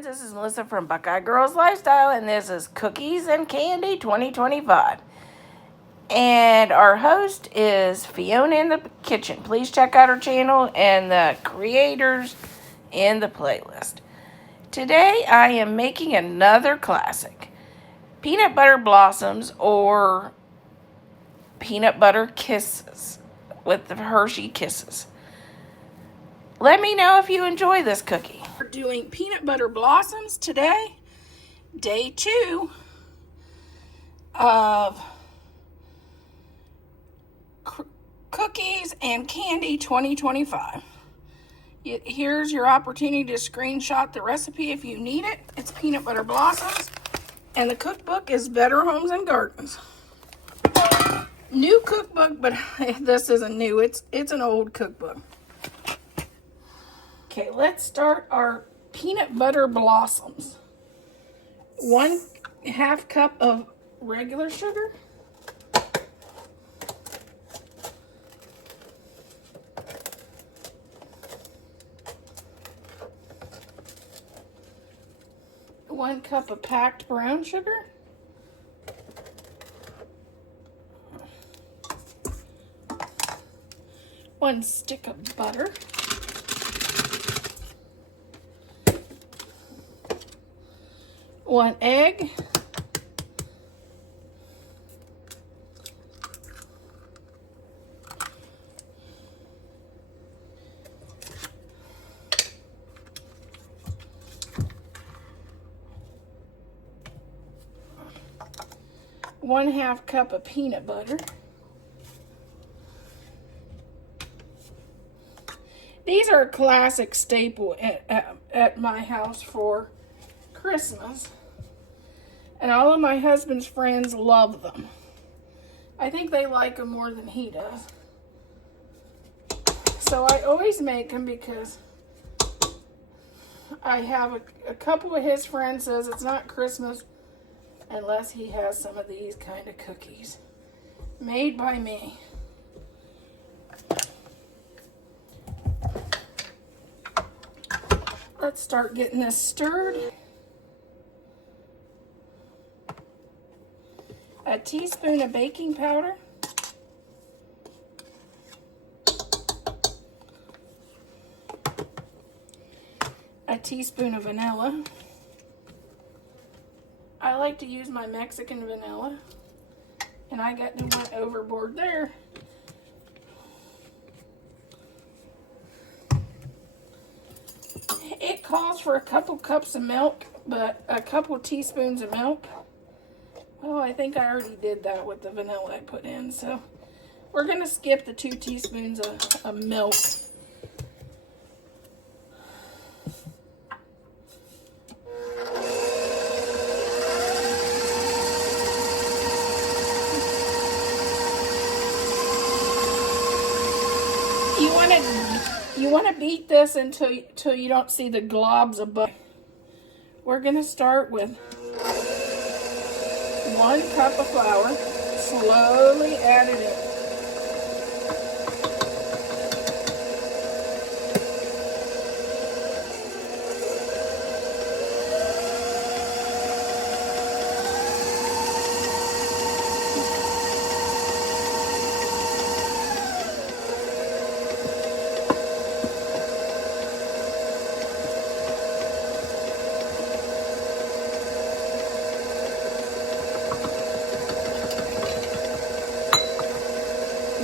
This is Melissa from Buckeye Girls Lifestyle, and this is Cookies and Candy 2025. And our host is Fiona in the Kitchen. Please check out her channel and the creators in the playlist. Today I am making another classic, peanut butter blossoms or peanut butter kisses with the Hershey Kisses. Let me know if you enjoy this cookie. We're doing peanut butter blossoms today, day 2 of Cookies and Candy 2025. Here's your opportunity to screenshot the recipe if you need it. It's peanut butter blossoms, and the cookbook is Better Homes and Gardens. New cookbook, but this isn't new. It's an old cookbook. Okay, let's start our peanut butter blossoms. 1/2 cup of regular sugar. One cup of packed brown sugar. One stick of butter. One egg. One 1/2 cup of peanut butter. These are a classic staple at my house for Christmas. And all of my husband's friends love them. I think they like them more than he does. So I always make them because I have a couple of his friends says it's not Christmas unless he has some of these kind of cookies made by me. Let's start getting this stirred. A teaspoon of baking powder. A teaspoon of vanilla. I like to use my Mexican vanilla, and I went overboard there. It calls for a couple cups of milk, but a couple teaspoons of milk. Oh, I think I already did that with the vanilla I put in, so we're going to skip the 2 teaspoons of milk. You want to beat this until you don't see the globs of butter. We're going to start with 1 cup of flour, slowly add it in.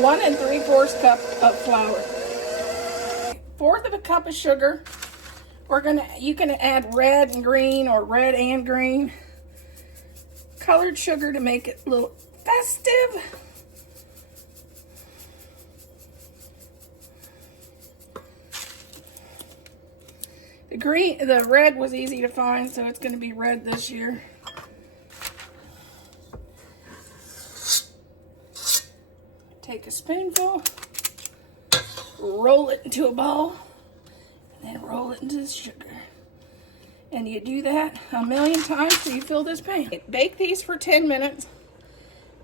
One 3/4 cup of flour. 1/4 of a cup of sugar. You can add red and green or red and green. Colored sugar to make it a little festive. The red was easy to find, so it's going to be red this year. Take a spoonful, roll it into a ball, and then roll it into the sugar. And you do that a million times till you fill this pan. Bake these for 10 minutes.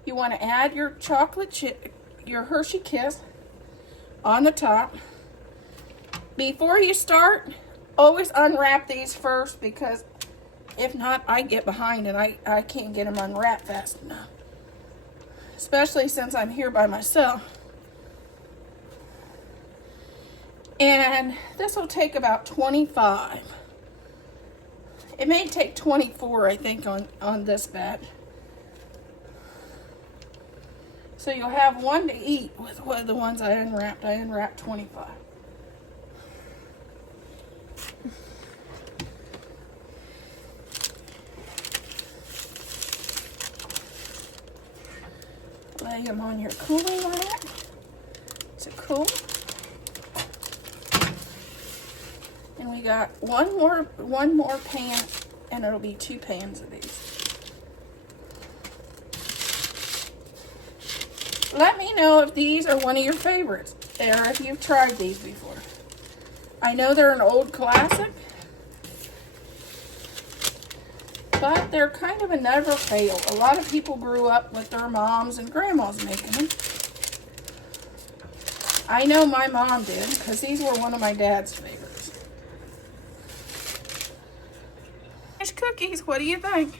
You want to add your chocolate chip, your Hershey Kiss on the top. Before you start, always unwrap these first, because if not, I get behind and I can't get them unwrapped fast enough. Especially since I'm here by myself. And this will take about 25. It may take 24, I think, on this batch. So you'll have one to eat with one of the ones I unwrapped. I unwrapped 25. Lay them on your cooling rack to cool. And we got one more pan, and it'll be 2 pans of these. Let me know if these are one of your favorites, or if you've tried these before. I know they're an old classic, but they're kind of a never fail. A lot of people grew up with their moms and grandmas making them. I know my mom did, because these were one of my dad's favorites. Nice cookies, what do you think?